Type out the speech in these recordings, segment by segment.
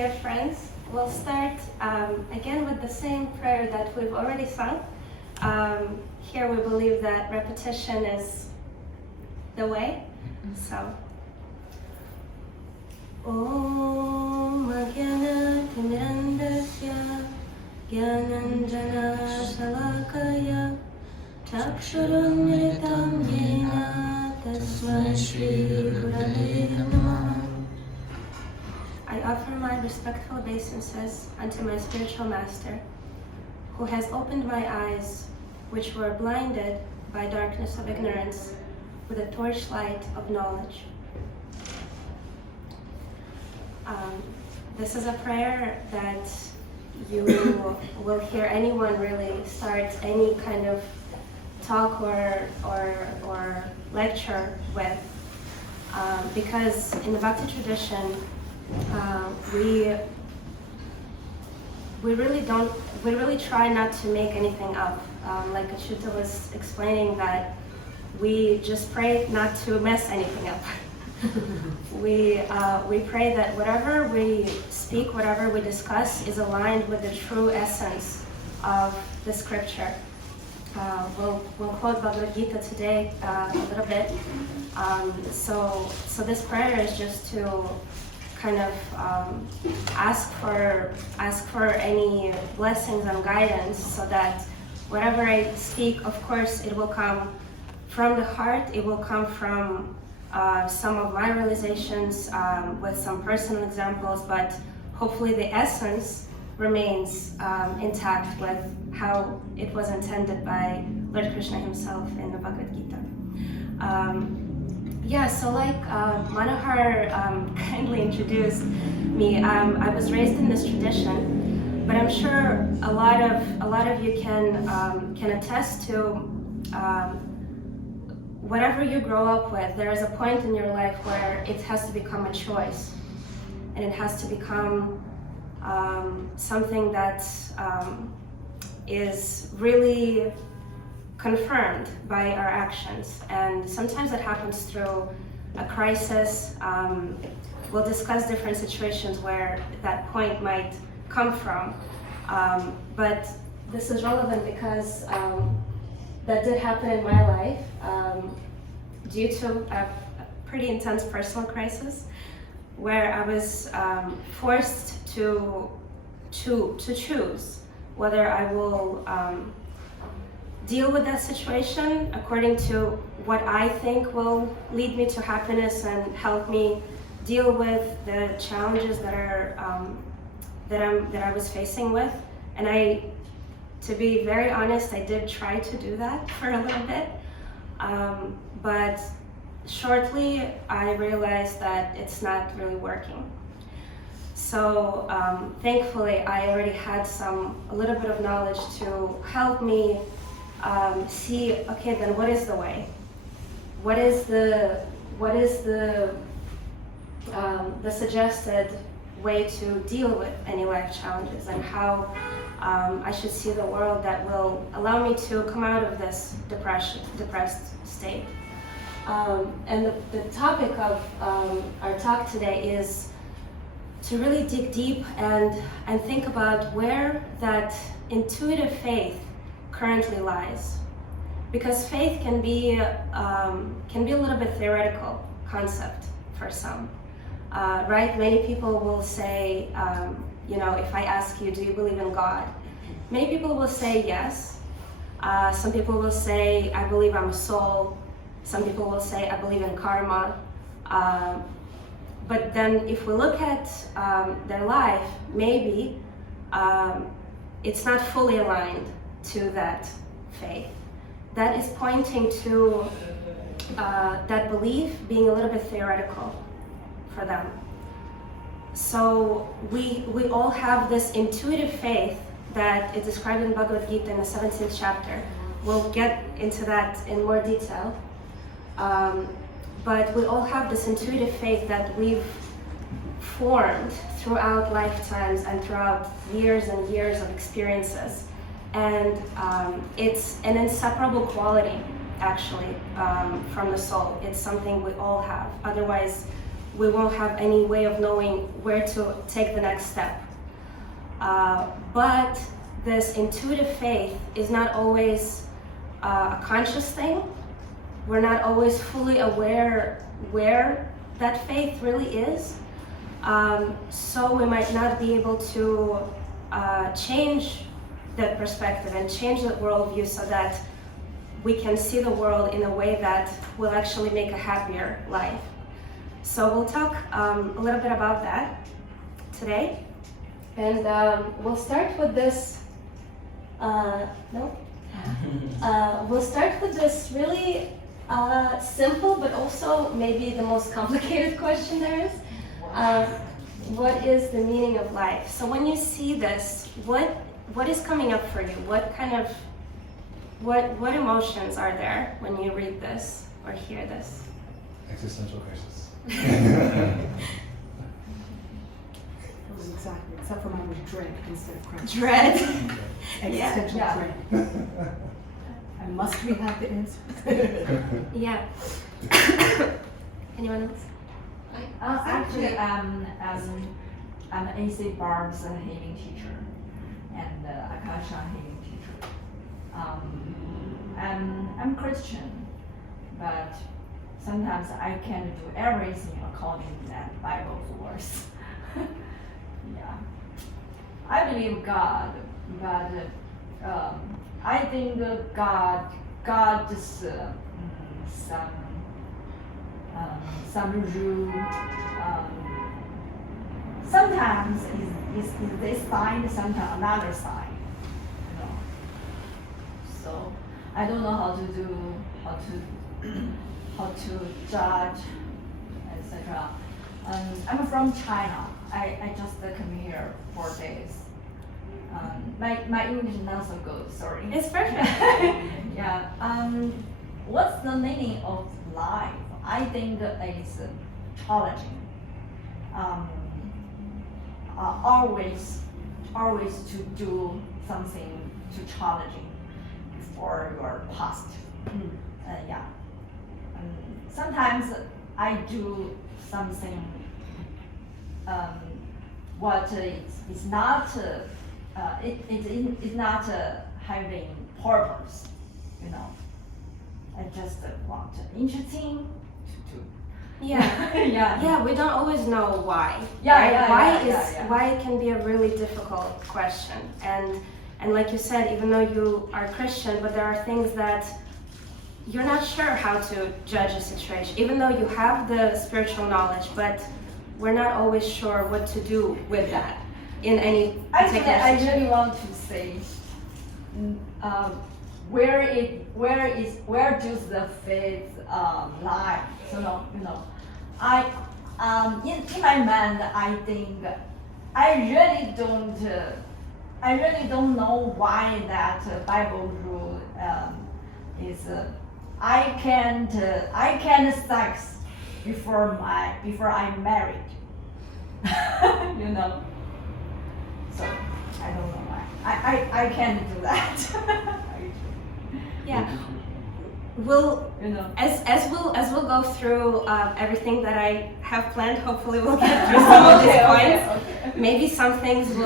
dear friends. We'll start again with the same prayer that we've already sung. Here we believe that repetition is the way. So, Om Gyana Timirandasya Gyananjana Shalakaya Chakshurumritam Yena Tasmai Shri Gurave Namaha. I offer my respectful obeisances unto my spiritual master, who has opened my eyes, which were blinded by darkness of ignorance, with a torchlight of knowledge. This is a prayer that you will hear anyone really start any kind of talk or lecture with, because in the Bhakti tradition, we really try not to make anything up. Like Achyuta was explaining, that we just pray not to mess anything up. We pray that whatever we speak, whatever we discuss, is aligned with the true essence of the scripture. We'll quote Bhagavad-Gita today a little bit. So this prayer is just to kind of ask for any blessings and guidance, so that whatever I speak, of course, it will come from the heart. It will come from some of my realizations with some personal examples, but hopefully the essence remains intact with how it was intended by Lord Krishna himself in the Bhagavad-Gita. So like Manohar kindly introduced me, I was raised in this tradition, but I'm sure a lot of you can attest to whatever you grow up with. There is a point in your life where it has to become a choice, and it has to become something that is really confirmed by our actions. And sometimes it happens through a crisis. We'll discuss different situations where that point might come from. But this is relevant because that did happen in my life due to a pretty intense personal crisis, where I was forced to choose whether I will deal with that situation according to what I think will lead me to happiness and help me deal with the challenges that I was facing with. And to be very honest, I did try to do that for a little bit, but shortly I realized that it's not really working. So thankfully I already had a little bit of knowledge to help me see, okay, then what is the way? What is the suggested way to deal with any life challenges, and how I should see the world that will allow me to come out of this depressed state. And the topic of our talk today is to really dig deep and think about where that intuitive faith currently lies, because faith can be a little bit theoretical concept for some, right? Many people will say, if I ask you, do you believe in God? Many people will say yes. Some people will say, I believe I'm a soul. Some people will say, I believe in karma. But then if we look at their life, maybe it's not fully aligned to that faith. That is pointing to that belief being a little bit theoretical for them. So we all have this intuitive faith that is described in Bhagavad-Gita in the 17th chapter. We'll get into that in more detail. But we all have this intuitive faith that we've formed throughout lifetimes and throughout years and years of experiences. And it's an inseparable quality, actually, from the soul. It's something we all have. Otherwise, we won't have any way of knowing where to take the next step. But this intuitive faith is not always a conscious thing. We're not always fully aware where that faith really is. So we might not be able to change that perspective and change that worldview so that we can see the world in a way that will actually make a happier life. So we'll talk a little bit about that today. And we'll start with this, we'll start with this really simple but also maybe the most complicated question there is. What is the meaning of life? So when you see this, what is coming up for you? What emotions are there when you read this or hear this? Existential crisis. Exactly, except for mine was dread instead of crisis. Dread. Existential dread. And must we have the answer? Yeah. Anyone else? Actually, I'm an AC Barb's healing teacher and Akasha healing teacher. I'm Christian, but sometimes I can't do everything according to that Bible's words. Yeah, I believe God, but I think God just some rule. Sometimes is this sign, sometimes another sign. You know. So I don't know how to judge, etc. I'm from China. I just come here 4 days. My English is not so good. Sorry. It's perfect. Yeah. What's the meaning of life? I think it's challenging. Always to do something to challenging for your past. Yeah. Sometimes I do something what is not it's not having purpose. You know. I just want interesting to do. Yeah. Yeah. We don't always know why. Yeah, right? Why it can be a really difficult question. And like you said, even though you are Christian, but there are things that you're not sure how to judge a situation, even though you have the spiritual knowledge, but we're not always sure what to do with that in any particular I situation. really want to say where does the faith lie? So you know, in my mind I think I really don't know why that Bible rule is I can't sex before I'm married. You know. So I don't know why. I can't do that. Yeah. We'll, You know. as we'll go through everything that I have planned, hopefully we'll get through some of these points. Okay. Maybe some things it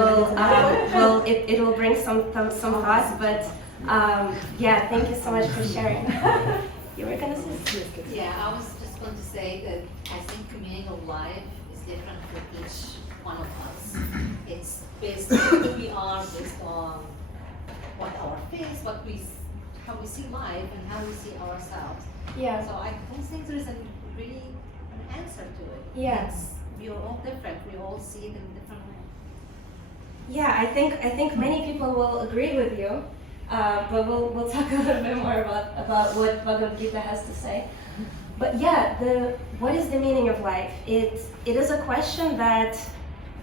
will bring some thoughts, but yeah, thank you so much for sharing. You were gonna say? Yeah, I was just going to say that I think the meaning of life is different for each one of us. It's based on who we are, based on what our faith, how we see life and how we see ourselves. Yeah. So I don't think there is really an answer to it. Yes. We are all different. We all see it in a different way. Yeah, I think many people will agree with you, but we'll talk a little bit more about what Bhagavad-Gita has to say. But yeah, what is the meaning of life? It is a question that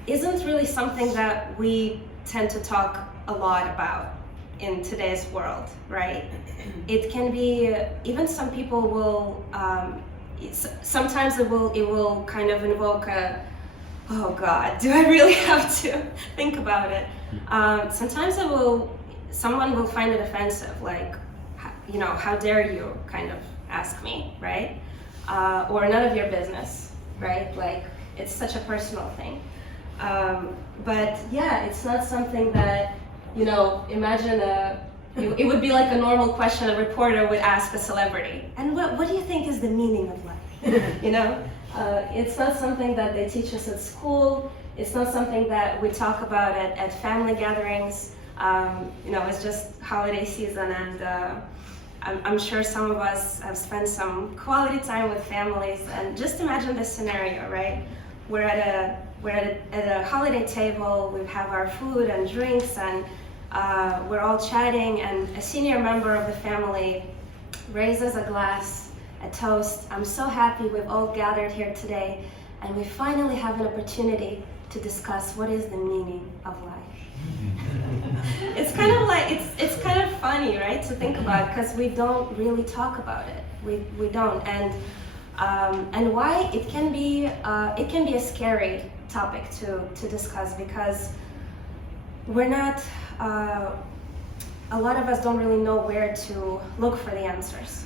isn't really something that we tend to talk a lot about in today's world, right? It can be, even some people will, sometimes it will kind of invoke a, oh God, do I really have to think about it? Sometimes someone will find it offensive, like, you know, how dare you kind of ask me, right? Or none of your business. right? Like, it's such a personal thing. But yeah, it's not something that, you know, imagine it would be like a normal question a reporter would ask a celebrity. And what do you think is the meaning of life? You know, it's not something that they teach us at school. It's not something that we talk about at family gatherings. You know, it's just holiday season, and I'm sure some of us have spent some quality time with families. And just imagine this scenario, right? We're at a holiday table. We have our food and drinks, and we're all chatting. And a senior member of the family raises a glass, a toast. I'm so happy we've all gathered here today, and we finally have an opportunity to discuss what is the meaning of life. It's kind of like, it's kind of funny, right, to think about, because we don't really talk about it. We don't, and why it can be a scary topic to discuss, because we're not, a lot of us don't really know where to look for the answers.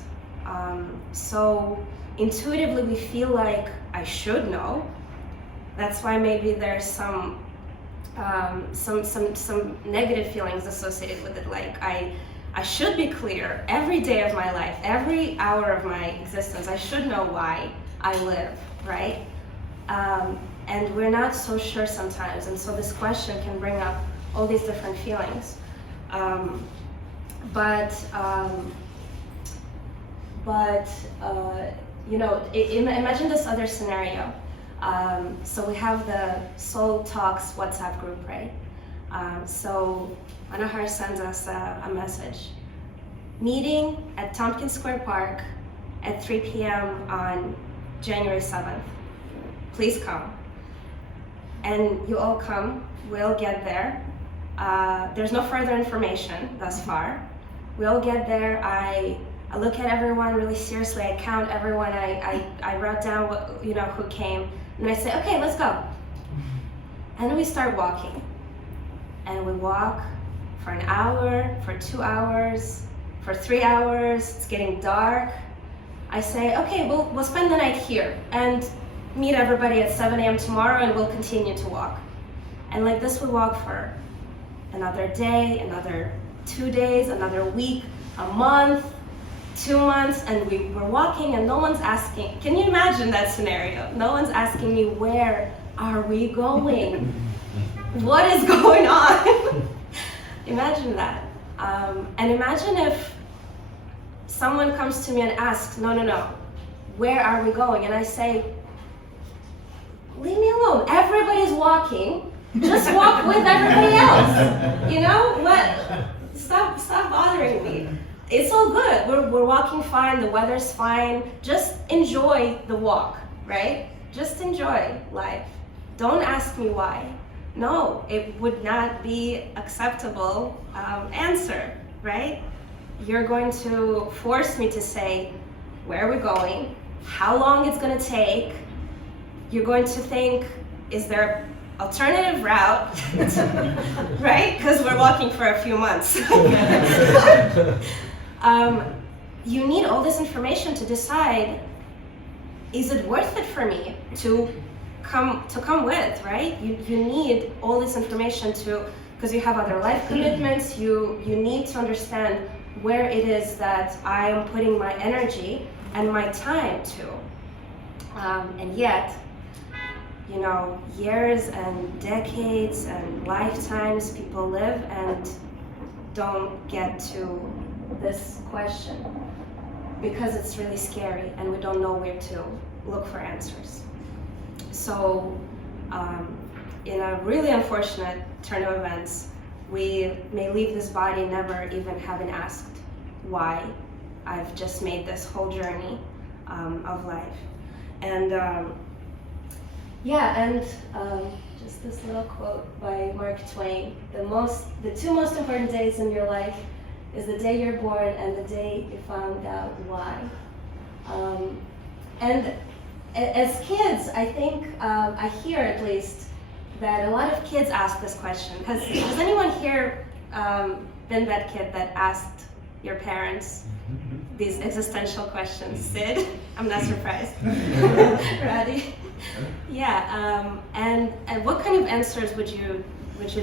So intuitively we feel like I should know. That's why maybe there's some negative feelings associated with it, like I should be clear every day of my life, every hour of my existence. I should know why I live, right? And we're not so sure sometimes, and so this question can bring up all these different feelings. You know, imagine this other scenario. So we have the Soul Talks WhatsApp group, right? So Anahar sends us a message. Meeting at Tompkins Square Park at 3 p.m. on January 7th. Please come. And you all come, we'll get there. There's no further information thus far. We all get there, I look at everyone really seriously, I count everyone, I wrote down what, you know, who came, and I say, okay, let's go. And then we start walking. And we walk for an hour, for 2 hours, for 3 hours, it's getting dark. I say, okay, we'll spend the night here and meet everybody at 7 a.m. tomorrow, and we'll continue to walk. And like this we walk for another day, another 2 days, another week, a month, 2 months, and we're walking and no one's asking. Can you imagine that scenario? No one's asking me, where are we going? What is going on? Imagine that. And imagine if someone comes to me and asks, no, where are we going? And I say, leave me alone. Everybody's walking. Just walk with everybody else. You know what? Stop bothering me. It's all good. We're walking fine. The weather's fine. Just enjoy the walk, right? Just enjoy life. Don't ask me why. No, it would not be acceptable answer, right? You're going to force me to say, where are we going? How long it's going to take? You're going to think, is there an alternative route? Right? Because we're walking for a few months. You need all this information to decide, is it worth it for me to come with, right? You need all this information because you have other life commitments. You need to understand where it is that I am putting my energy and my time to. And yet, you know, years and decades and lifetimes people live and don't get to this question because it's really scary and we don't know where to look for answers. So, in a really unfortunate turn of events, we may leave this body never even having asked why I've just made this whole journey of life. And just this little quote by Mark Twain: the two most important days in your life is the day you're born and the day you found out why. And as kids, I think, I hear at least, that a lot of kids ask this question. Has anyone here been that kid that asked your parents these existential questions? Sid? I'm not surprised. Radhi? Yeah, and what kind of answers would you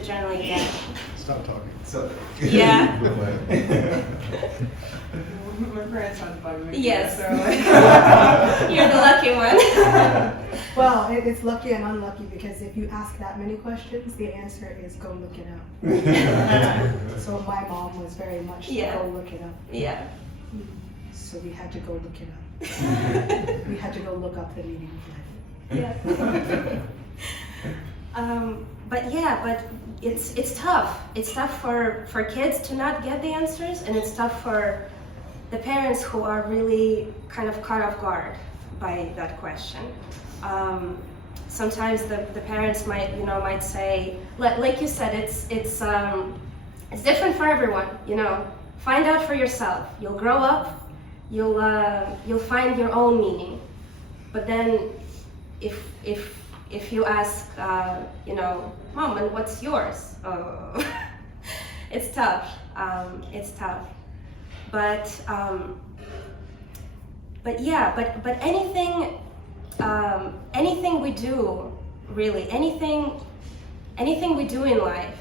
generally get? Stop talking. So, Yeah. My grandson's bugging me. Yes. So like, You're the lucky one. Well, it's lucky and unlucky because if you ask that many questions, the answer is go look it up. So my mom was very much Yeah. go look it up. Yeah. So we had to go look it up. We had to go look up the meaning of life. Yeah. But it's tough. It's tough for kids to not get the answers, and it's tough for the parents who are really kind of caught off guard by that question. Sometimes the parents might say, like you said, it's different for everyone. Find out for yourself. You'll grow up. You'll find your own meaning. But then, if you ask, Mom, and what's yours? Oh, it's tough. It's tough. But anything we do, really, anything we do in life,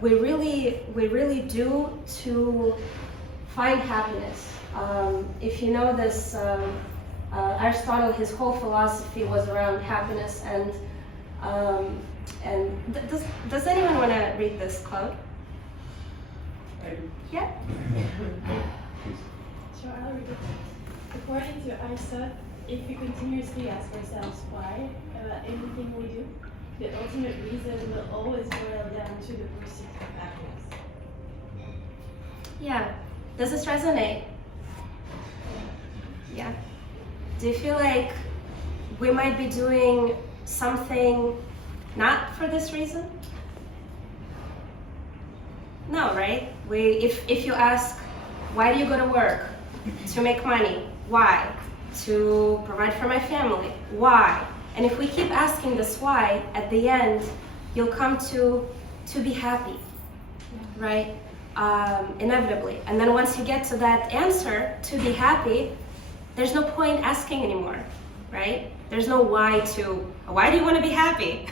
we really do to find happiness. If you know this, Aristotle, his whole philosophy was around happiness, and does anyone want to read this quote? Yeah. Sure, I'll read it. According to Aristotle, if we continuously ask ourselves why about anything we do, the ultimate reason will always boil down to the pursuit of happiness. Yeah. Does this resonate? Yeah. Do you feel like we might be doing something not for this reason? No, right? If you ask, why do you go to work? To make money. Why? To provide for my family. Why? And if we keep asking this why, at the end, you'll come to be happy, right? Inevitably. And then once you get to that answer, to be happy, there's no point asking anymore, right? There's no why do you want to be happy?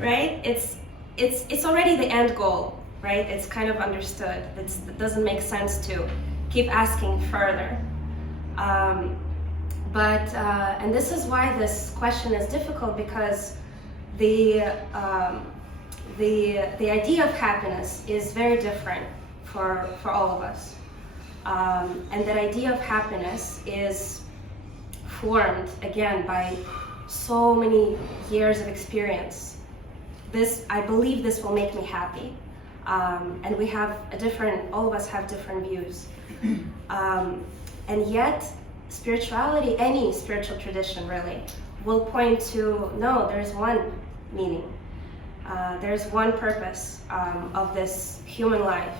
Right? It's already the end goal, right? It's kind of understood. It doesn't make sense to keep asking further. And this is why this question is difficult, because the idea of happiness is very different for all of us. And that idea of happiness is formed, again, by so many years of experience. I believe this will make me happy. And we have all of us have different views. And yet, spirituality, any spiritual tradition really, will point to, no, there's one meaning. There's one purpose of this human life.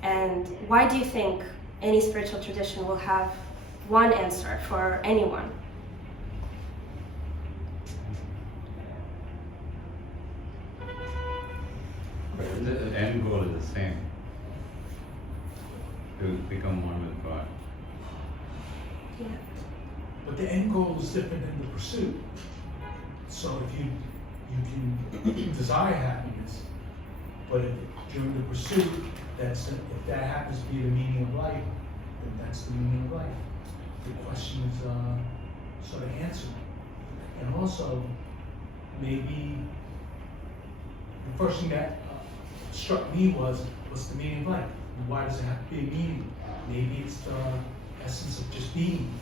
And why do you think any spiritual tradition will have one answer for anyone? But the end goal is the same, to become one with God. Yeah. But the end goal is different than the pursuit. So if you can desire happiness, but if during the pursuit, if that happens to be the meaning of life, then that's the meaning of life. The question is sort of answered. And also, maybe the first thing that struck me was, what's the meaning of life? Why does it have to be a meaning? Maybe it's the essence of just being.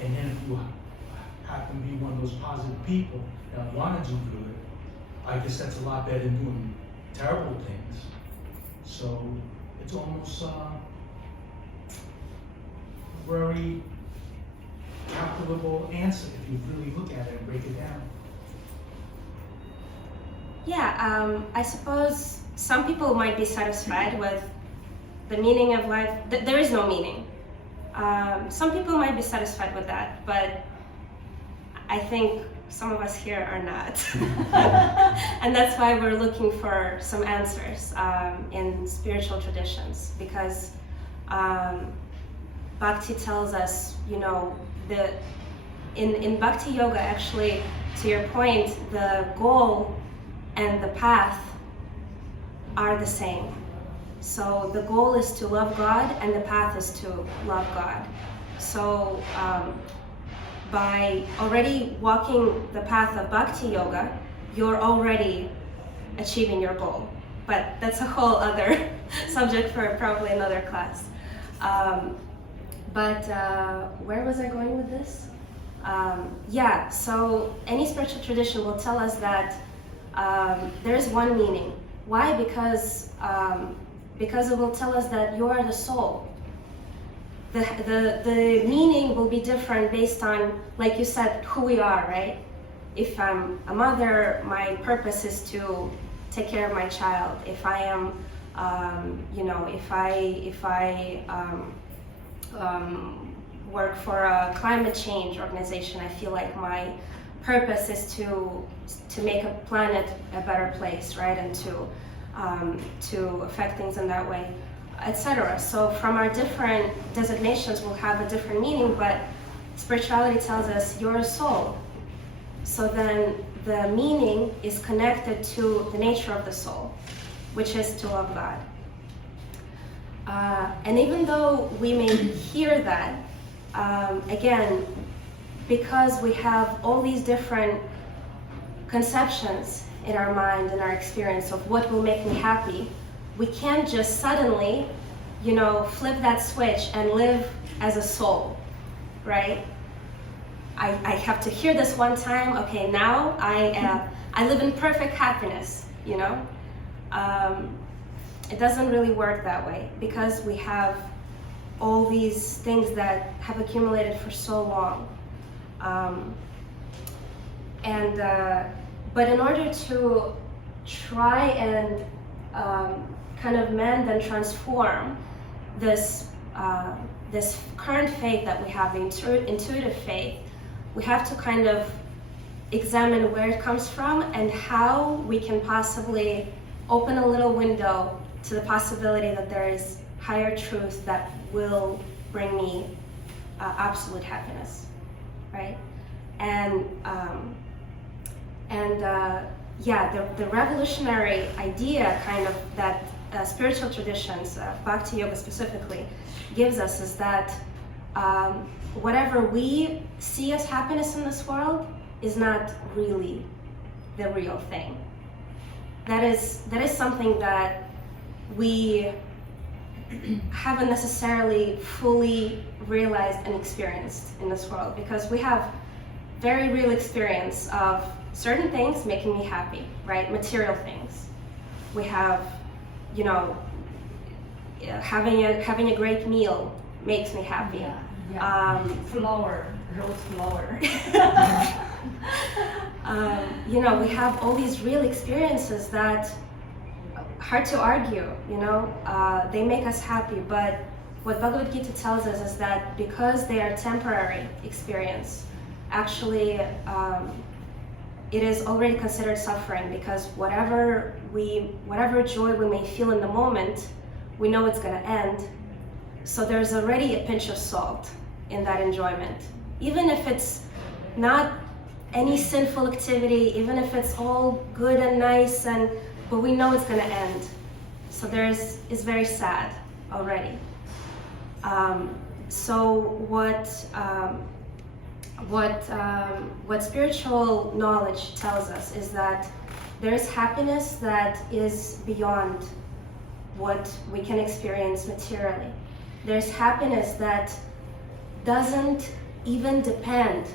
And then if you happen to be one of those positive people that want to do good, I guess that's a lot better than doing terrible things. So it's almost very calculable answer if you really look at it and break it down. Yeah, I suppose some people might be satisfied with the meaning of life. There is no meaning. Some people might be satisfied with that, but I think some of us here are not. And that's why we're looking for some answers in spiritual traditions, because Bhakti tells us, in Bhakti Yoga, actually, to your point, the goal and the path are the same. So the goal is to love God, and the path is to love God. So by already walking the path of Bhakti Yoga, you're already achieving your goal. But that's a whole other subject for probably another class. Where was I going with this? Yeah, so any spiritual tradition will tell us that there is one meaning. Why? Because it will tell us that you are the soul. The meaning will be different based on, like you said, who we are, right? If I'm a mother, my purpose is to take care of my child. If I am, if I work for a climate change organization, I feel like my purpose is to make a planet a better place, right? And to affect things in that way, etc. So from our different designations, we'll have a different meaning, but spirituality tells us you're a soul. So then the meaning is connected to the nature of the soul, which is to love God. And even though we may hear that, again, because we have all these different conceptions in our mind and our experience of what will make me happy, we can't just suddenly, flip that switch and live as a soul, right? I have to hear this one time, okay, now I live in perfect happiness, It doesn't really work that way because we have all these things that have accumulated for so long. But in order to try and kind of mend and transform this current faith that we have, the intuitive faith, we have to kind of examine where it comes from and how we can possibly open a little window to the possibility that there is higher truth that will bring me absolute happiness, right? The revolutionary idea kind of that spiritual traditions, Bhakti Yoga specifically, gives us is that whatever we see as happiness in this world is not really the real thing. That is something that we haven't necessarily fully realized and experienced in this world, because we have very real experience of certain things making me happy, right? Material things. We have, having a great meal makes me happy. Flower, rose flower. We have all these real experiences that hard to argue, they make us happy, but what Bhagavad-Gita tells us is that because they are temporary experience, actually it is already considered suffering, because whatever joy we may feel in the moment, we know it's going to end. So there's already a pinch of salt in that enjoyment. Even if it's not any sinful activity, even if it's all good and nice, but we know it's going to end. So it's very sad already. So what spiritual knowledge tells us is that there is happiness that is beyond what we can experience materially. There's happiness that doesn't even depend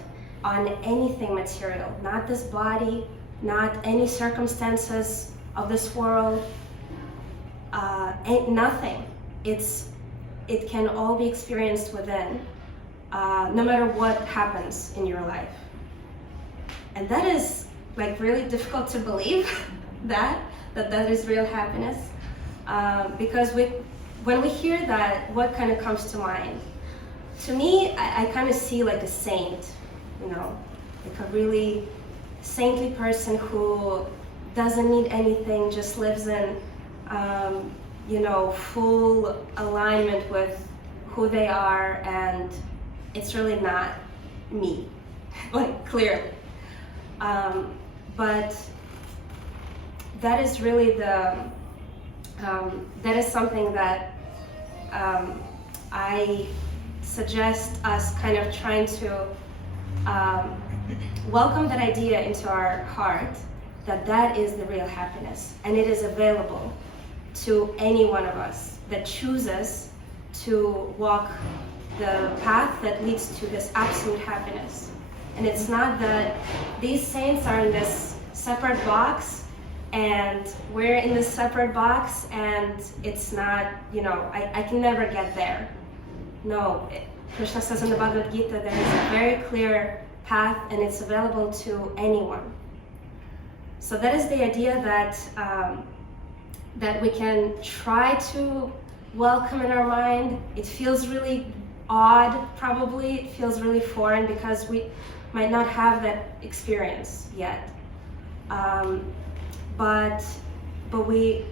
on anything material, not this body, not any circumstances of this world, nothing. It can all be experienced within, no matter what happens in your life. And that is like really difficult to believe that is real happiness, because when we hear that, what kind of comes to mind? To me, I kind of see like a saint, like a really saintly person who doesn't need anything, just lives in, full alignment with who they are, and it's really not me. like clearly. But that is really that is something that I suggest us kind of trying to welcome that idea into our heart, that is the real happiness, and it is available to any one of us that chooses to walk the path that leads to this absolute happiness. And it's not that these saints are in this separate box and we're in this separate box and it's not, I can never get there. No, Krishna says in the Bhagavad-Gita there is a very clear path and it's available to anyone. So that is the idea that we can try to welcome in our mind. It feels really odd, probably. It feels really foreign because we might not have that experience yet. But we,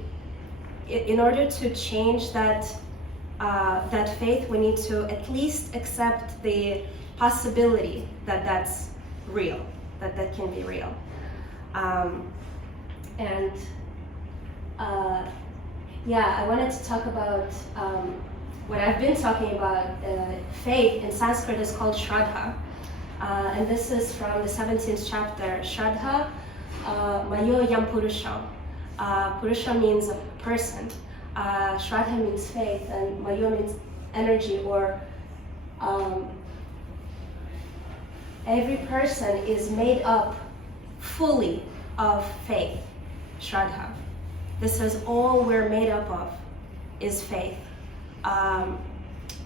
in order to change that faith, we need to at least accept the possibility that that's real, that can be real. I wanted to talk about what I've been talking about. Faith in Sanskrit is called Shraddha. And this is from the 17th chapter. Shraddha, Mayo Yam Purusha. Purusha means a person. Shraddha means faith, and Mayo means energy, or every person is made up fully of faith, Shraddha. This is all we're made up of, is faith.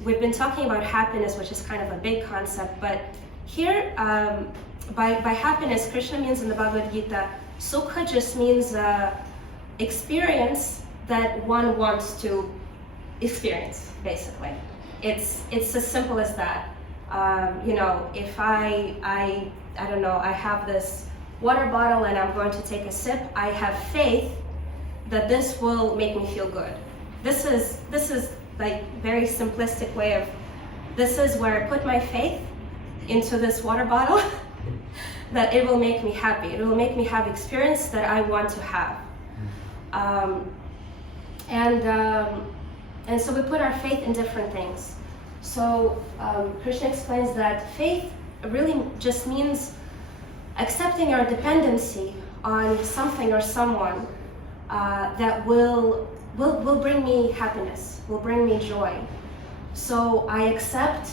We've been talking about happiness, which is kind of a big concept, but here, by happiness, Krishna means in the Bhagavad-Gita, Sukha just means experience that one wants to experience, basically. It's as simple as that. If I don't know, I have this water bottle and I'm going to take a sip, I have faith that this will make me feel good. This is like very simplistic way of, this is where I put my faith into this water bottle, that it will make me happy. It will make me have experience that I want to have. And so we put our faith in different things. So Krishna explains that faith really just means accepting our dependency on something or someone that will bring me happiness, will bring me joy. So I accept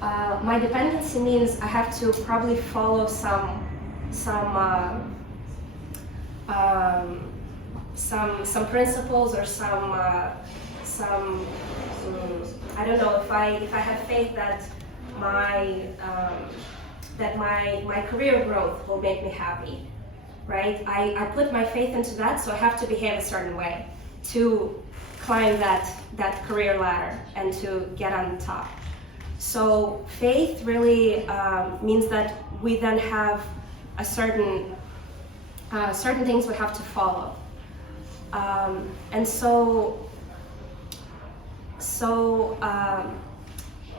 my dependency means I have to probably follow some principles or some I don't know, if I have faith that my career growth will make me happy, right? I put my faith into that, so I have to behave a certain way to climb that career ladder and to get on the top. So faith really means that we then have a certain things we have to follow.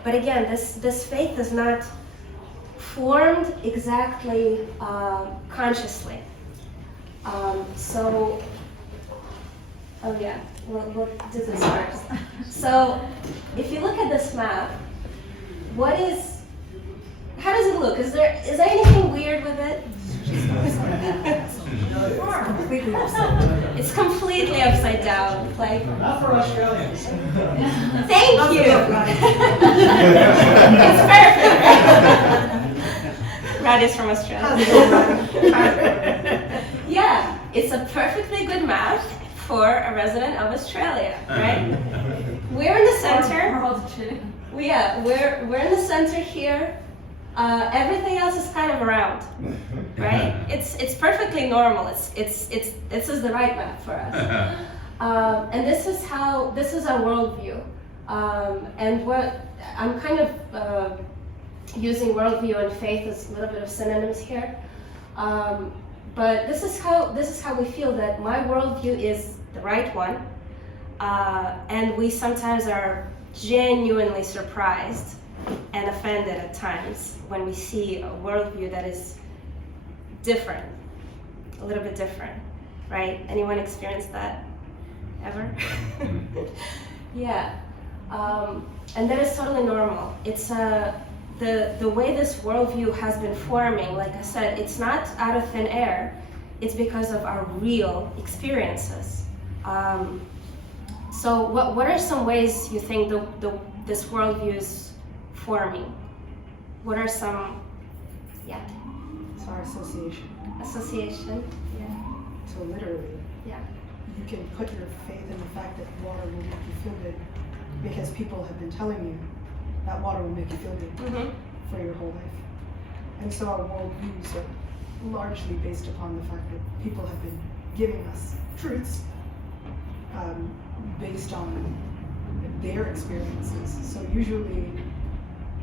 But again, this faith is not formed exactly consciously. We'll do this first. So if you look at this map, how does it look? Is there anything weird with it? It's completely upside down. Like, Not for Australians. thank you. It's perfect. Rad is from Australia. Yeah, it's a perfectly good map for a resident of Australia, right? We're in the center. We're in the center here. Everything else is kind of around, right? It's perfectly normal. This is the right map for us. And this is our worldview. And what I'm kind of using worldview and faith as a little bit of synonyms here. But this is how we feel that my worldview is the right one. And we sometimes are genuinely surprised and offended at times when we see a worldview that is different, a little bit different, right? Anyone experienced that ever? Yeah, and that is totally normal. It's the way this worldview has been forming, like I said, it's not out of thin air. It's because of our real experiences. So what are some ways you think this worldview is forming? What are some, yeah? It's our association. Association, yeah. So literally, Yeah. you can put your faith in the fact that water will make you feel good because people have been telling you that water will make you feel good Mm-hmm. for your whole life. And so our worldviews are largely based upon the fact that people have been giving us truths based on their experiences. So usually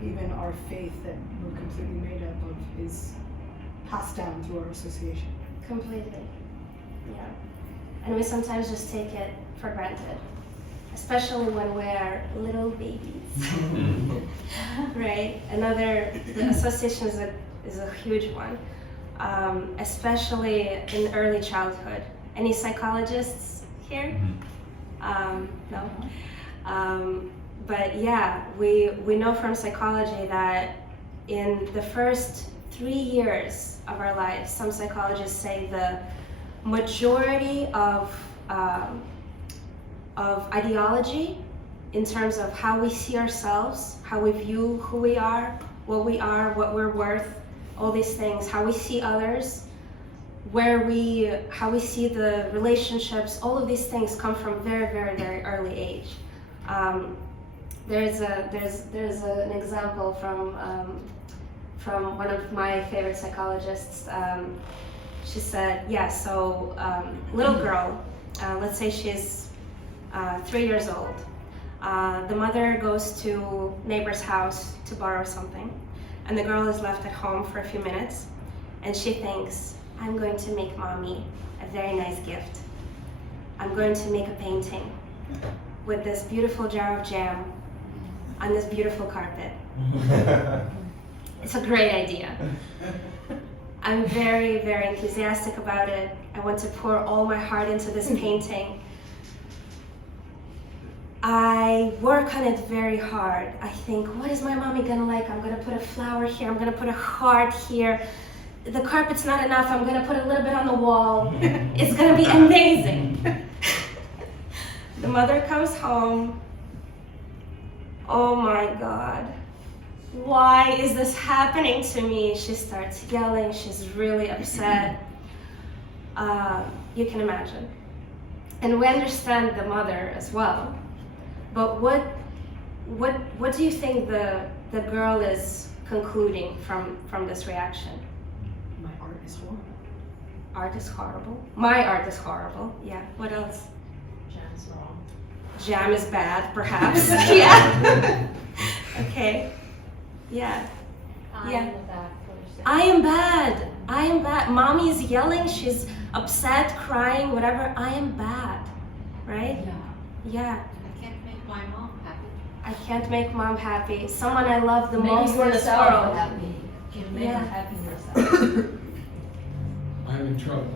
even our faith that we're completely made up of is passed down through our association. Completely, yeah. And we sometimes just take it for granted, especially when we're little babies, right? The association is a huge one, especially in early childhood. Any psychologists here? No? But yeah, we know from psychology that in the first 3 years of our lives, some psychologists say the majority of ideology in terms of how we see ourselves, how we view who we are, what we're worth, all these things, how we see others, how we see the relationships, all of these things come from very, very, very early age. There's an example from one of my favorite psychologists. She said, yeah, so little girl, let's say she's 3 years old. The mother goes to neighbor's house to borrow something, and the girl is left at home for a few minutes, and she thinks, I'm going to make mommy a very nice gift. I'm going to make a painting with this beautiful jar of jam on this beautiful carpet. It's a great idea. I'm very, very enthusiastic about it. I want to pour all my heart into this painting. I work on it very hard. I think, what is my mommy gonna like? I'm gonna put a flower here, I'm gonna put a heart here. The carpet's not enough, I'm gonna put a little bit on the wall. It's gonna be amazing. The mother comes home. Oh my God. Why is this happening to me? She starts yelling, she's really upset. You can imagine. And we understand the mother as well. But what do you think the girl is concluding from this reaction? My art is horrible. Art is horrible. My art is horrible. Yeah. What else? Jam's wrong. Jam is bad, perhaps. Yeah. Okay. Yeah. I Yeah. am a bad person. I am bad. I am bad. Mommy is yelling. She's upset, crying, whatever. I am bad. Right? Yeah. I can't make my mom happy. I can't make mom happy. Someone I love the Make most in this yourself world. happy. You can make Yeah. happy yourself. I'm in trouble.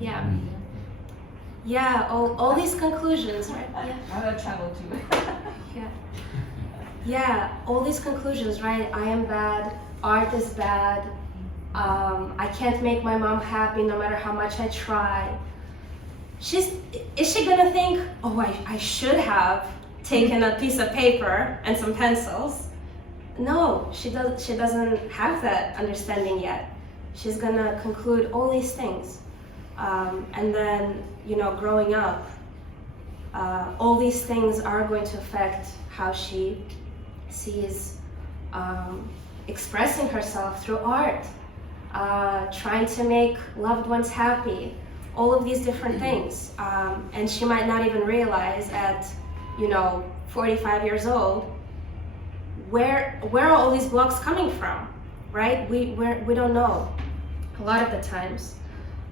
Yeah. Yeah. All these conclusions, right? Yeah. I will travel too. Yeah. Yeah, all these conclusions, right? I am bad, art is bad, I can't make my mom happy no matter how much I try. Is she gonna think, oh, I should have taken a piece of paper and some pencils? No, she doesn't have that understanding yet. She's gonna conclude all these things. And then, growing up, all these things are going to affect how she sees expressing herself through art, trying to make loved ones happy, all of these different things. And she might not even realize at, 45 years old, where are all these blocks coming from, right? We don't know a lot of the times.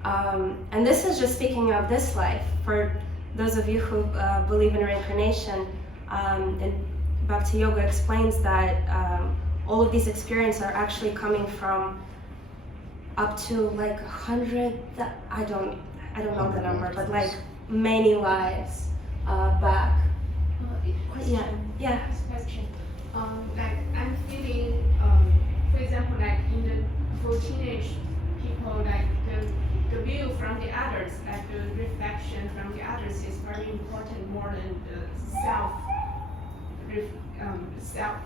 And this is just speaking of this life. For those of you who believe in reincarnation, and Bhakti Yoga explains that all of these experiences are actually coming from up to like 100, I don't know the number, but like many lives back. Yeah, yeah. Question. Like I'm feeling, for example, like for teenage people, like the view from the others, like the reflection from the others is very important more than the self,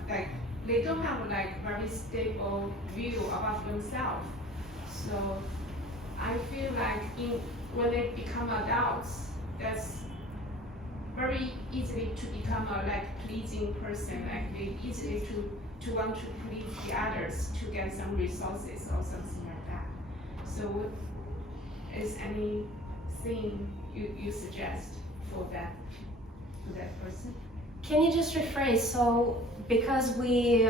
like they don't have like very stable view about themselves. So I feel like when they become adults, that's very easily to become a like pleasing person, like they easily to want to please the others to get some resources or something like that. So is anything you suggest for that person? Can you just rephrase? So because we,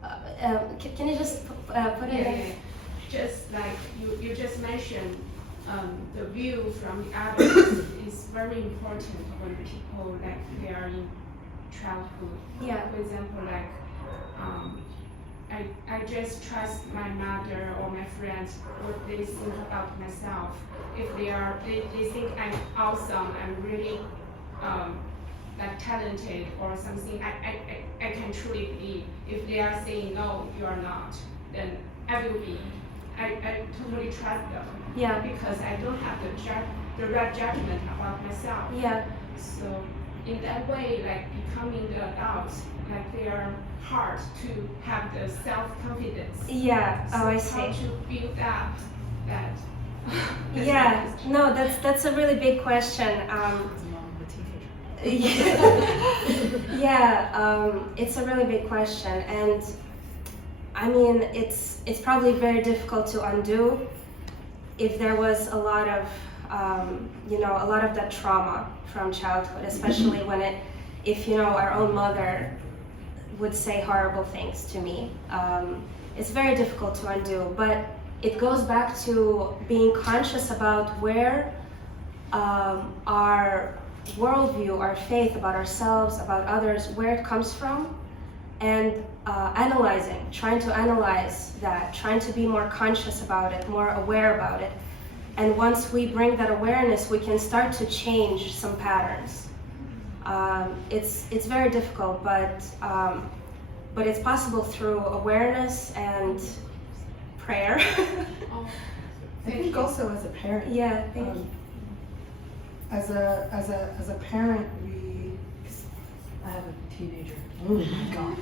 can you just put it in? Yeah. Just like you just mentioned, the view from the others is very important when people like they are in childhood. Yeah. For example, like I just trust my mother or my friends what they think about myself. If they think I'm awesome, I'm really like talented or something, I can truly believe. If they are saying no, you are not, then I will be. I totally trust them. Yeah. Because I don't have the right judgment about myself. Yeah. So in that way, like becoming the adults, like they are hard to have the self-confidence. Yeah. So Oh, I how see. to build up that? Yeah. No, that's a really big question. Yeah, it's a really big question, and I mean it's probably very difficult to undo if there was a lot of a lot of that trauma from childhood, especially if our own mother would say horrible things to me. It's very difficult to undo, but it goes back to being conscious about where our worldview, our faith about ourselves, about others, where it comes from, and trying to analyze that, trying to be more conscious about it, more aware about it. And once we bring that awareness, we can start to change some patterns. It's very difficult, but it's possible through awareness and prayer. I think also as a parent. Yeah, thank you. As a parent, I have a teenager. Oh my god.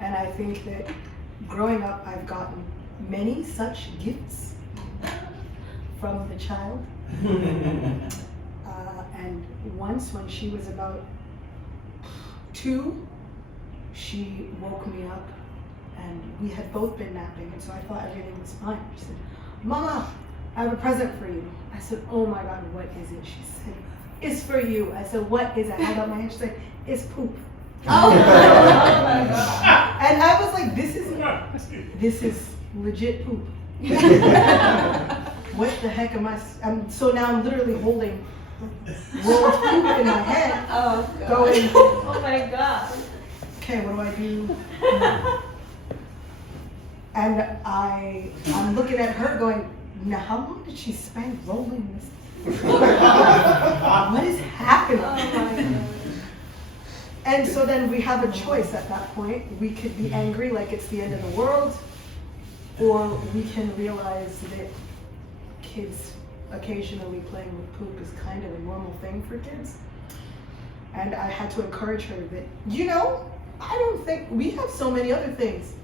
And I think that growing up, I've gotten many such gifts from the child. And once when she was about 2, she woke me up and we had both been napping, and so I thought everything was fine. She said, "Mama, I have a present for you." I said, "Oh my god, what is it?" She said, "It's for you." I said, "What is it?" I held out my hand. She said, "It's poop." Oh my god. And I was like, this is legit poop. What the heck am I? So now I'm literally holding rolled poop in my hand, Oh, God. going, Oh my god. okay, what do I do? And I'm looking at her going, now how long did she spend rolling this? What is happening? Oh my God. And so then we have a choice at that point. We could be angry like it's the end of the world, or we can realize that kids occasionally playing with poop is kind of a normal thing for kids. And I had to encourage her that, I don't think we have so many other things.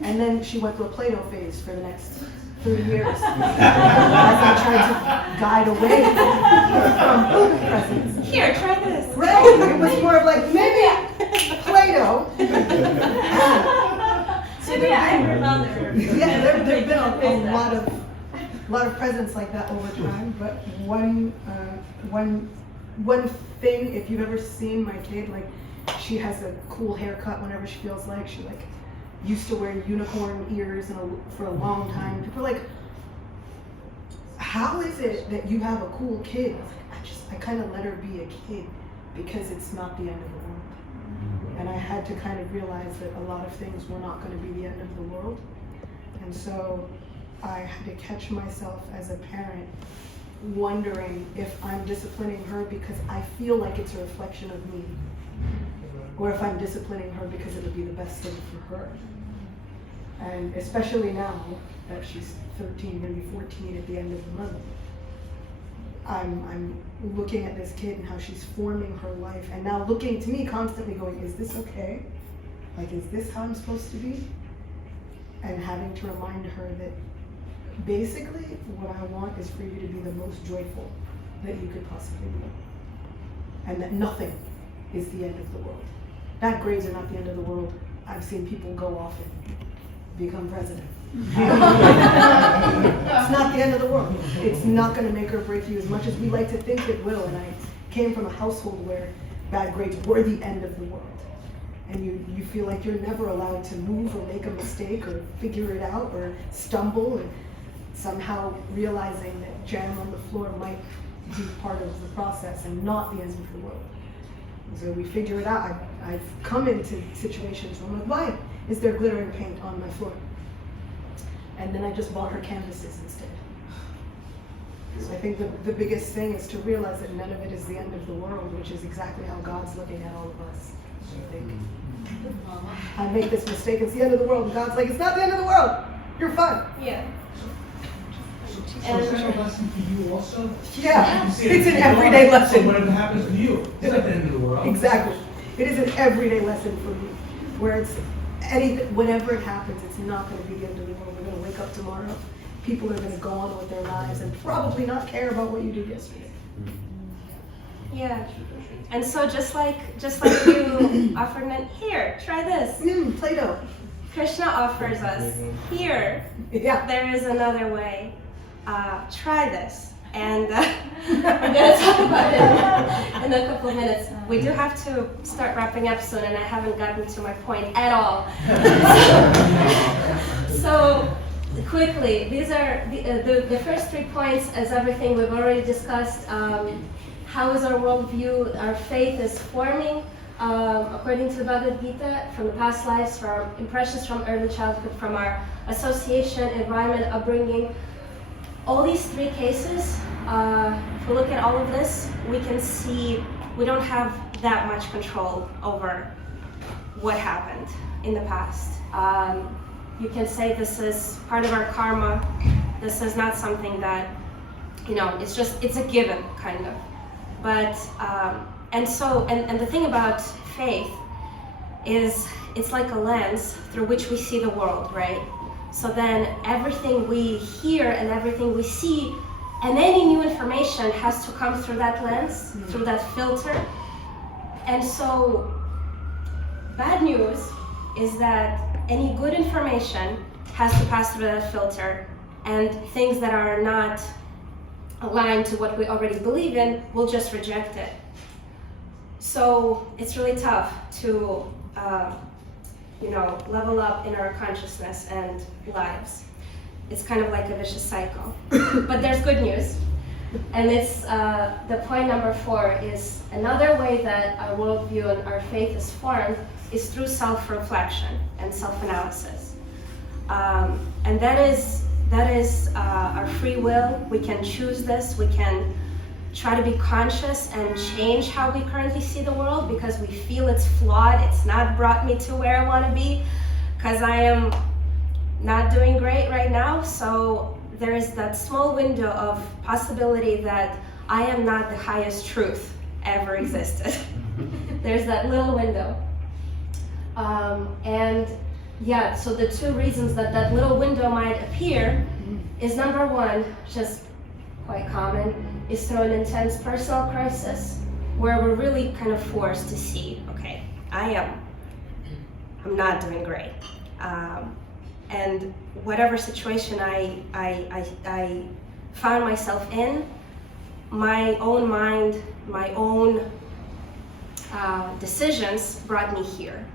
And then she went through a Play-Doh phase for the next 30 years as I tried to guide away from poop presents. Here, try this. Right, it was more of like, maybe Play-Doh. Maybe I remember. Yeah, there've been a lot of presents like that over time. But one thing, if you've ever seen my kid, like she has a cool haircut whenever she feels like. She used to wear unicorn ears for a long time. People are like, how is it that you have a cool kid? I was like, I kind of let her be a kid because it's not the end of the world. And I had to kind of realize that a lot of things were not going to be the end of the world. And so I had to catch myself as a parent wondering if I'm disciplining her because I feel like it's a reflection of me, or if I'm disciplining her because it'll be the best thing for her. And especially now that she's 13, maybe 14 at the end of the month, I'm looking at this kid and how she's forming her life, and now looking to me constantly going, is this okay? Like, is this how I'm supposed to be? And having to remind her that basically what I want is for you to be the most joyful that you could possibly be. And that nothing is the end of the world. Bad grades are not the end of the world. I've seen people go off and become president. It's not the end of the world. It's not going to make or break you as much as we like to think it will. And I came from a household where bad grades were the end of the world. And you feel like you're never allowed to move or make a mistake or figure it out or stumble, and somehow realizing that jam on the floor might be part of the process and not the end of the world. And so we figure it out. I've come into situations where I'm like, why is there glitter and paint on my floor? And then I just bought her canvases instead. So I think the biggest thing is to realize that none of it is the end of the world, which is exactly how God's looking at all of us. I think I make this mistake, it's the end of the world, and God's like, it's not the end of the world. You're fine. Yeah. So is that a lesson for you also? Yeah, You see it's an it everyday So lesson. whatever happens to you, it's not the end of the world. Exactly. It is an everyday lesson for me, where it's anything, whenever it happens, it's not going to be the end of the world. We're going to wake up tomorrow. People are going to go on with their lives and probably not care about what you did yesterday. Yeah. And so just like you offered me, here, try this. Play-Doh. Krishna offers us, here, Yeah. there is another way. Try this. And we're going to talk about it in a couple of minutes. We do have to start wrapping up soon, and I haven't gotten to my point at all. So quickly, these are the first 3 points as everything we've already discussed. How is our worldview, our faith is forming according to the Bhagavad-Gita, from the past lives, from our impressions from early childhood, from our association, environment, upbringing. All these 3 cases, if we look at all of this, we can see we don't have that much control over what happened in the past. You can say this is part of our karma. This is not something that, it's a given, kind of. But, and the thing about faith is it's like a lens through which we see the world, right? So then everything we hear and everything we see and any new information has to come through that lens, through that filter. And so bad news is that any good information has to pass through that filter, and things that are not aligned to what we already believe in, we'll just reject it. So it's really tough to level up in our consciousness and lives. It's kind of like a vicious cycle. But there's good news. And it's the point number 4 is another way that our worldview and our faith is formed is through self-reflection and self-analysis. And that is our free will. We can choose this. We can try to be conscious and change how we currently see the world because we feel it's flawed. It's not brought me to where I want to be because I am not doing great right now. So there is that small window of possibility that I am not the highest truth ever existed. There's that little window. So the 2 reasons that little window might appear is number 1, just quite common, is through an intense personal crisis where we're really kind of forced to see, okay, I'm not doing great. And whatever situation I found myself in, my own mind, my own decisions brought me here.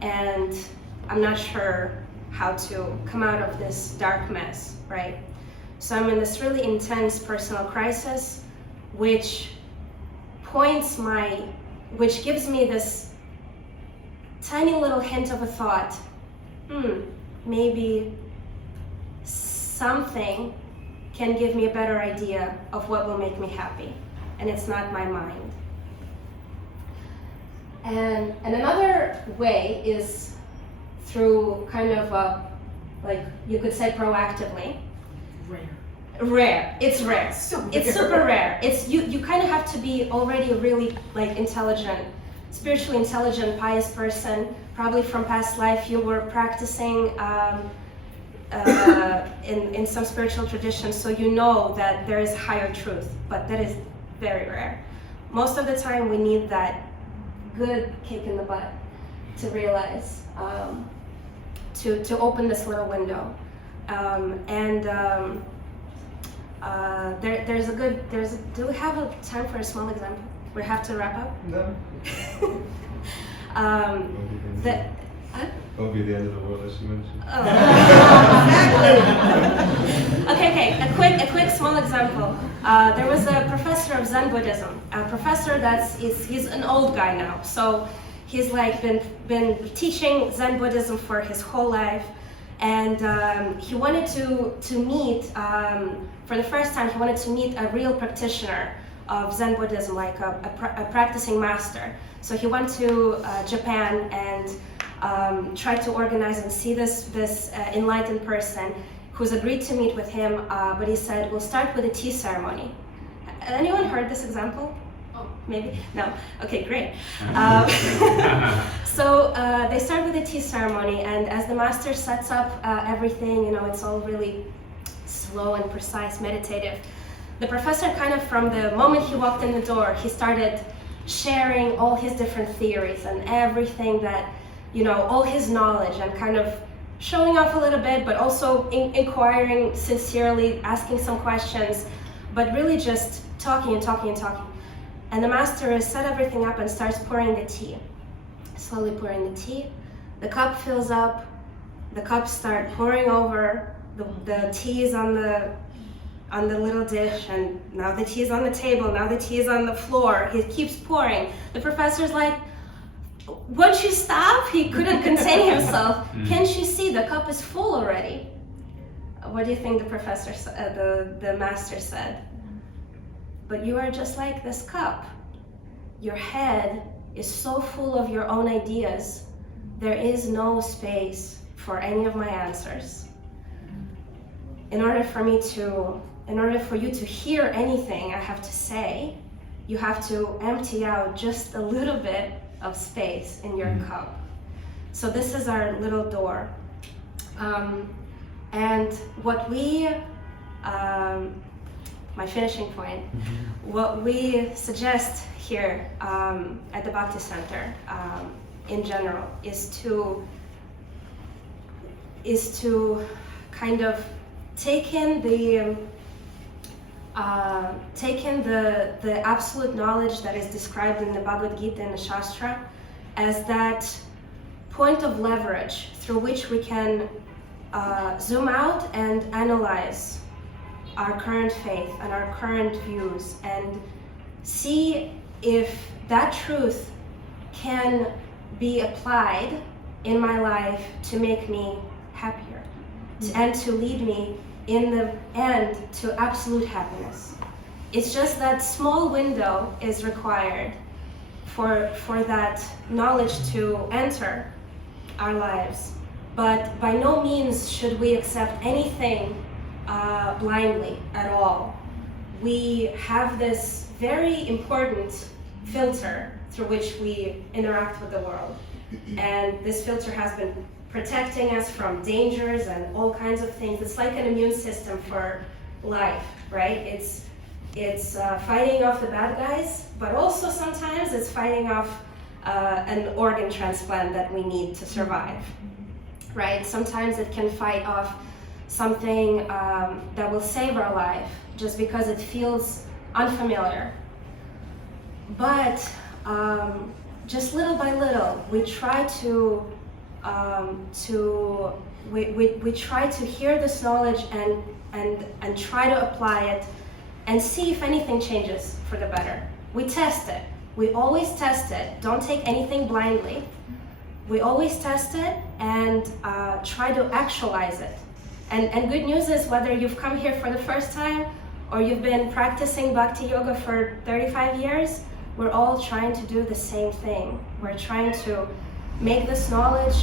And I'm not sure how to come out of this dark mess, right? So I'm in this really intense personal crisis, which which gives me this tiny little hint of a thought, maybe something can give me a better idea of what will make me happy, and it's not my mind. And another way is through kind of like you could say proactively. Rare. It's rare. It's super rare. It's you kind of have to be already a really like intelligent, spiritually intelligent, pious person. Probably from past life you were practicing in some spiritual tradition, so you know that there is higher truth, but that is very rare. Most of the time we need that good kick in the butt to realize, to open this little window. Do we have a time for a small example? We have to wrap up? No. Won't be the end of the world, as you mentioned. Okay. A quick small example. There was a professor of Zen Buddhism. A professor he's an old guy now, so he's like been teaching Zen Buddhism for his whole life, and he wanted to meet for the first time. He wanted to meet a real practitioner of Zen Buddhism, like a practicing master. So he went to Japan and tried to organize and see this enlightened person who's agreed to meet with him, but he said, we'll start with a tea ceremony. Anyone heard this example? Oh, maybe? No? Okay, great. So they start with a tea ceremony, and as the master sets up everything, it's all really slow and precise, meditative. The professor kind of, from the moment he walked in the door, he started sharing all his different theories and everything that, all his knowledge, and kind of showing off a little bit, but also inquiring sincerely, asking some questions, but really just talking and talking and talking. And the master set everything up and starts pouring the tea. Slowly pouring the tea. The cup fills up, the cups start pouring over, the tea is on the little dish, and now the tea is on the table, now the tea is on the floor. He keeps pouring. The professor's like, won't you stop? He couldn't contain himself. Can't you see the cup is full already? What do you think the professor, the master said? But you are just like this cup. Your head is so full of your own ideas. There is no space for any of my answers. In order for you to hear anything I have to say, you have to empty out just a little bit of space in your cup. So this is our little door. And what we, my finishing point, what we suggest here at the Bhakti Center in general is to kind of take in the absolute knowledge that is described in the Bhagavad-Gita and the Shastra as that point of leverage through which we can zoom out and analyze our current faith and our current views and see if that truth can be applied in my life to make me happier and to lead me in the end to absolute happiness. It's just that small window is required for that knowledge to enter our lives. But by no means should we accept anything blindly at all. We have this very important filter through which we interact with the world. And this filter has been protecting us from dangers and all kinds of things. It's like an immune system for life, right? It's fighting off the bad guys, but also sometimes it's fighting off an organ transplant that we need to survive, right? Sometimes it can fight off something that will save our life just because it feels unfamiliar. But just little by little, we try to try to hear this knowledge and try to apply it and see if anything changes for the better, we test it. We always test it. Don't take anything blindly. We always test it and try to actualize it. And good news is, whether you've come here for the first time or you've been practicing Bhakti Yoga for 35 years, we're all trying to do the same thing. We're trying to make this knowledge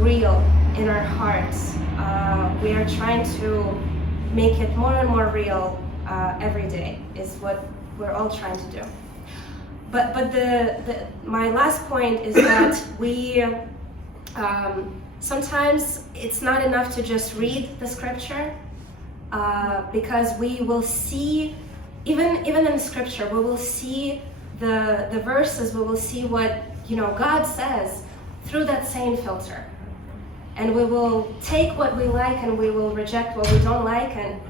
real in our hearts. We are trying to make it more and more real every day, is what we're all trying to do. But my last point is that we sometimes it's not enough to just read the scripture, because we will see, even in the scripture, we will see the verses, we will see what God says through that same filter, and we will take what we like and we will reject what we don't like. And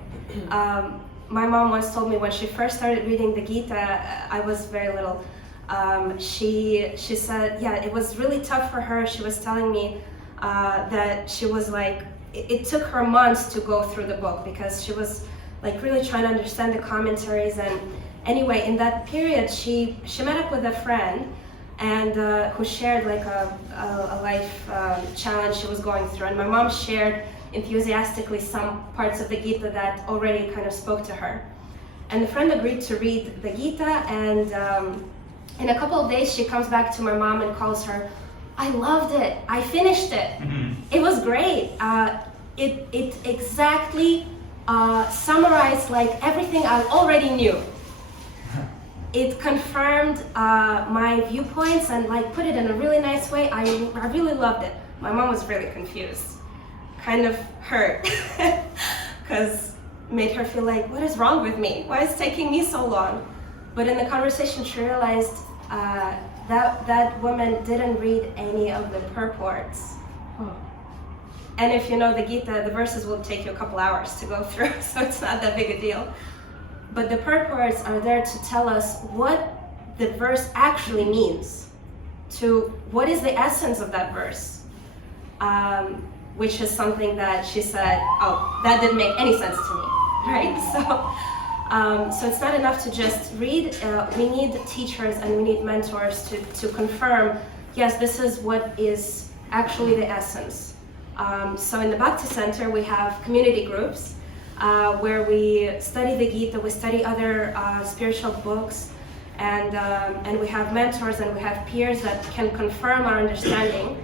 my mom once told me, when she first started reading the Gita, I was very little, she said, yeah, it was really tough for her. She was telling me that she was like, it took her months to go through the book, because she was like really trying to understand the commentaries. And anyway, in that period, she met up with a friend, and who shared like a life challenge she was going through. And my mom shared enthusiastically some parts of the Gita that already kind of spoke to her. And the friend agreed to read the Gita, and in a couple of days she comes back to my mom and calls her, I loved it, I finished it. It was great. It exactly summarized like everything I already knew. It confirmed my viewpoints and like put it in a really nice way. I really loved it. My mom was really confused, kind of hurt, because made her feel like, what is wrong with me? Why is it taking me so long? But in the conversation, she realized that woman didn't read any of the purports. And if you know the Gita, the verses will take you a couple hours to go through, so it's not that big a deal. But the purports are there to tell us what the verse actually means, to what is the essence of that verse, which is something that she said, oh, that didn't make any sense to me, right? So it's not enough to just read. We need teachers and we need mentors to confirm, yes, this is what is actually the essence. So in the Bhakti Center, we have community groups where we study the Gita, we study other spiritual books, and we have mentors and we have peers that can confirm our understanding.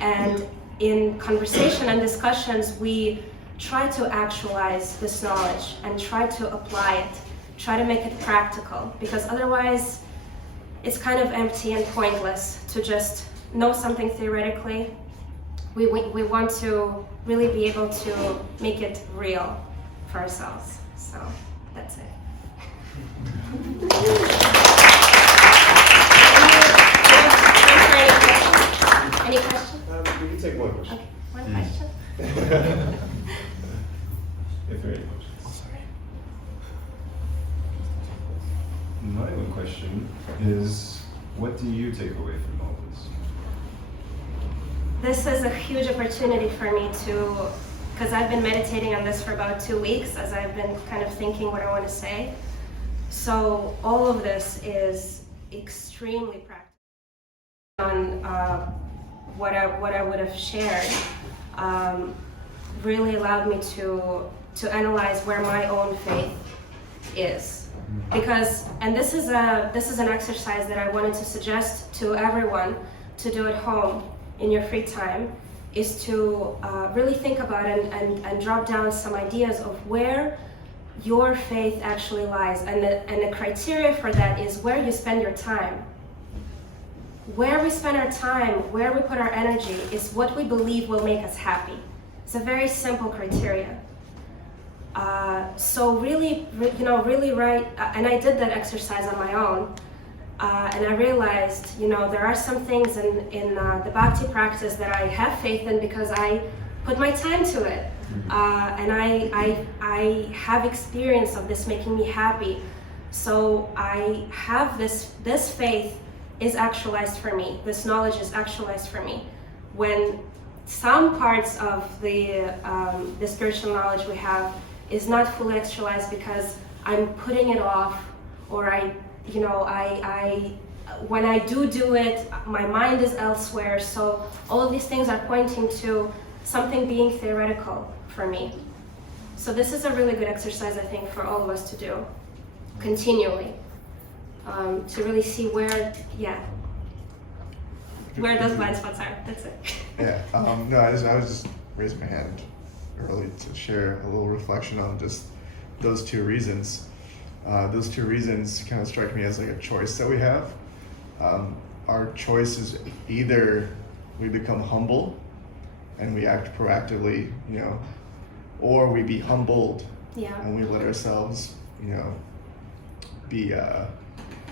And in conversation and discussions, we try to actualize this knowledge and try to apply it, try to make it practical, because otherwise it's kind of empty and pointless to just know something theoretically. We want to really be able to make it real for ourselves. So that's it. Any questions? We can take one question. Okay, one question. If there are any questions. My one question is, what do you take away from all this? This is a huge opportunity for me to, because I've been meditating on this for about 2 weeks as I've been kind of thinking what I want to say. So all of this is extremely practical on what I would have shared. Really allowed me to analyze where my own faith is, because, and this is an exercise that I wanted to suggest to everyone to do at home in your free time, is to really think about and drop down some ideas of where your faith actually lies, and the criteria for that is where you spend your time. Where we spend our time, where we put our energy, is what we believe will make us happy. It's a very simple criteria. So really write, and I did that exercise on my own, and I realized, there are some things in the Bhakti practice that I have faith in because I put my time to it, and I have experience of this making me happy. So I have this faith is actualized for me. This knowledge is actualized for me. When some parts of the spiritual knowledge we have is not fully actualized because I'm putting it off, or I you know, when I do it, my mind is elsewhere. So all of these things are pointing to something being theoretical for me. So this is a really good exercise, I think, for all of us to do continually, to really see where those blind spots are. That's it. Yeah. No, I was just raising my hand early to share a little reflection on just those two reasons. Those two reasons kind of strike me as like a choice that we have. Our choice is either we become humble and we act proactively, you know, or we be humbled and we let ourselves, you know, be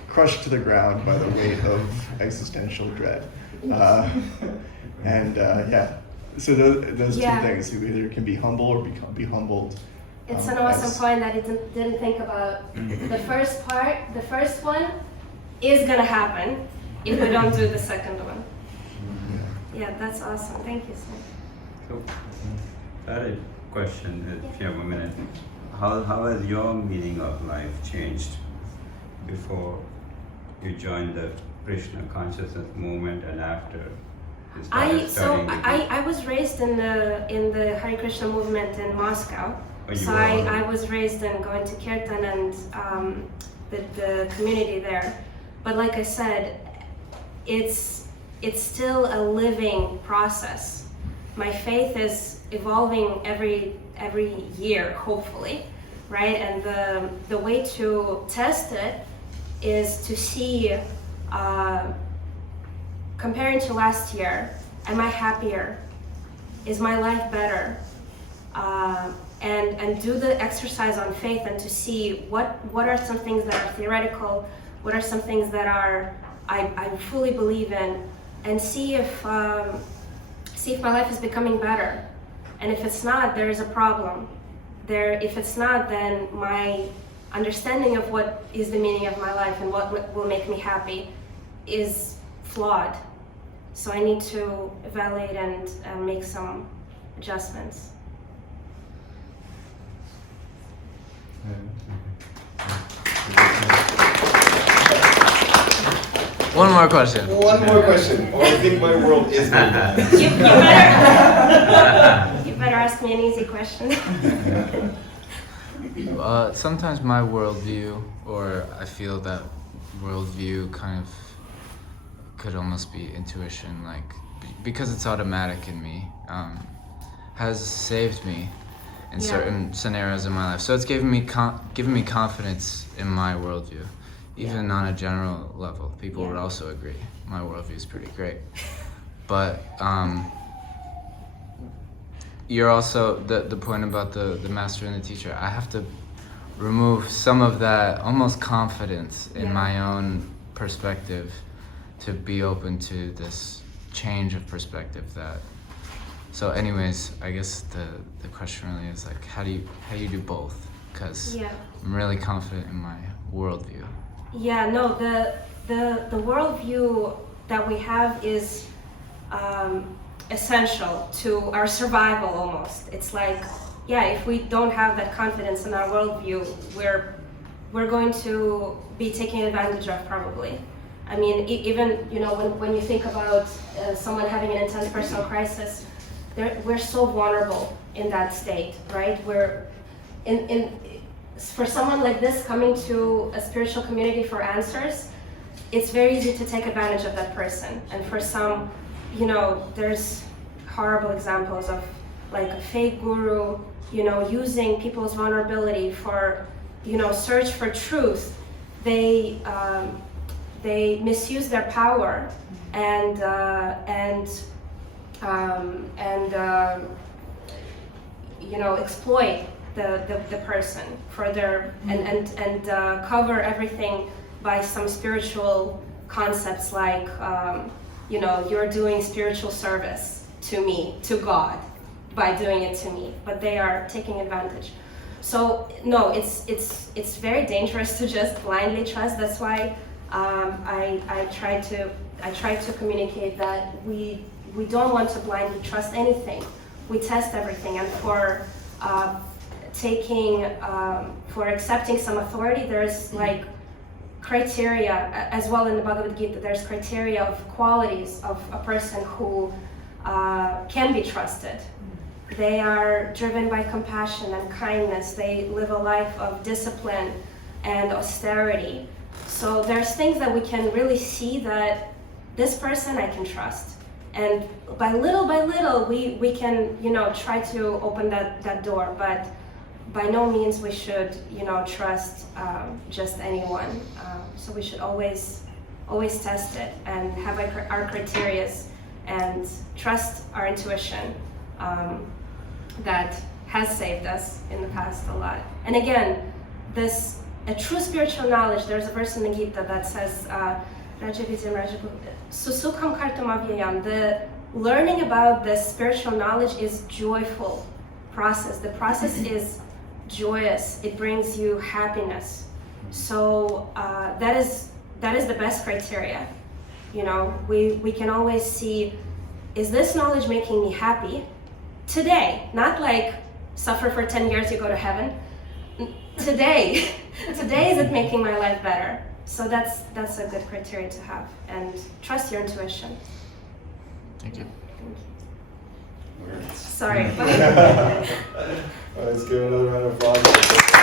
crushed to the ground by the weight of existential dread. So those two things, you either can be humble or be humbled. It's an awesome point that I didn't think about. The first part, the first one is gonna happen if we don't do the second one. Yeah, that's awesome. Thank you, sir. So, I had a question, if you have a minute. How has your meaning of life changed before you joined the Krishna consciousness movement and after you started studying? I was raised in the Hare Krishna movement in Moscow. So I was raised in going to Kirtan and the community there. But like I said, it's still a living process. My faith is evolving every year, hopefully, right? And the way to test it is to see, comparing to last year, am I happier? Is my life better? And do the exercise on faith and to see what are some things that are theoretical, what are some things that are I fully believe in, and see if my life is becoming better. And if it's not, there is a problem. If it's not, then my understanding of what is the meaning of my life and what will make me happy is flawed. So I need to evaluate and make some adjustments. One more question. One more question. Oh, I think my world is my bad. You better ask me an easy question. Sometimes my worldview, or I feel that worldview kind of could almost be intuition, like because it's automatic in me, has saved me in certain scenarios in my life. So it's given me confidence in my worldview. Even on a general level, people would also agree my worldview is pretty great. But you're also, the point about the master and the teacher, I have to remove some of that almost confidence in my own perspective to be open to this change of perspective that. So anyways, I guess the question really is like, how do you do both? Because I'm really confident in my worldview. Yeah, no, the worldview that we have is essential to our survival almost. It's like, if we don't have that confidence in our worldview, we're going to be taken advantage of probably. I mean, even, when you think about someone having an intense personal crisis, we're so vulnerable in that state, right? We're for someone like this coming to a spiritual community for answers, it's very easy to take advantage of that person. And for some, there's horrible examples of like a fake guru, using people's vulnerability for, search for truth. They misuse their power and exploit the person for their and cover everything by some spiritual concepts like you're doing spiritual service to me, to God, by doing it to me, but they are taking advantage. So no, it's very dangerous to just blindly trust. That's why I try to communicate that we don't want to blindly trust anything. We test everything, and for accepting some authority, there's like criteria as well in the Bhagavad-Gita. There's criteria of qualities of a person who can be trusted. They are driven by compassion and kindness. They live a life of discipline and austerity. So there's things that we can really see that this person I can trust. And by little, we can, try to open that door. But by no means we should, trust just anyone. So we should always test it and have our criterias and trust our intuition that has saved us in the past a lot. And again, a true spiritual knowledge, there's a verse in the Gita that says, Susukham kartum avyayam. The learning about the spiritual knowledge is joyful process. The process is joyous. It brings you happiness. So that is the best criteria. We can always see, is this knowledge making me happy today? Not like suffer for 10 years, you go to heaven. Today is it making my life better? So that's a good criteria to have, and trust your intuition. Thank you. Sorry. Let's give another round of applause.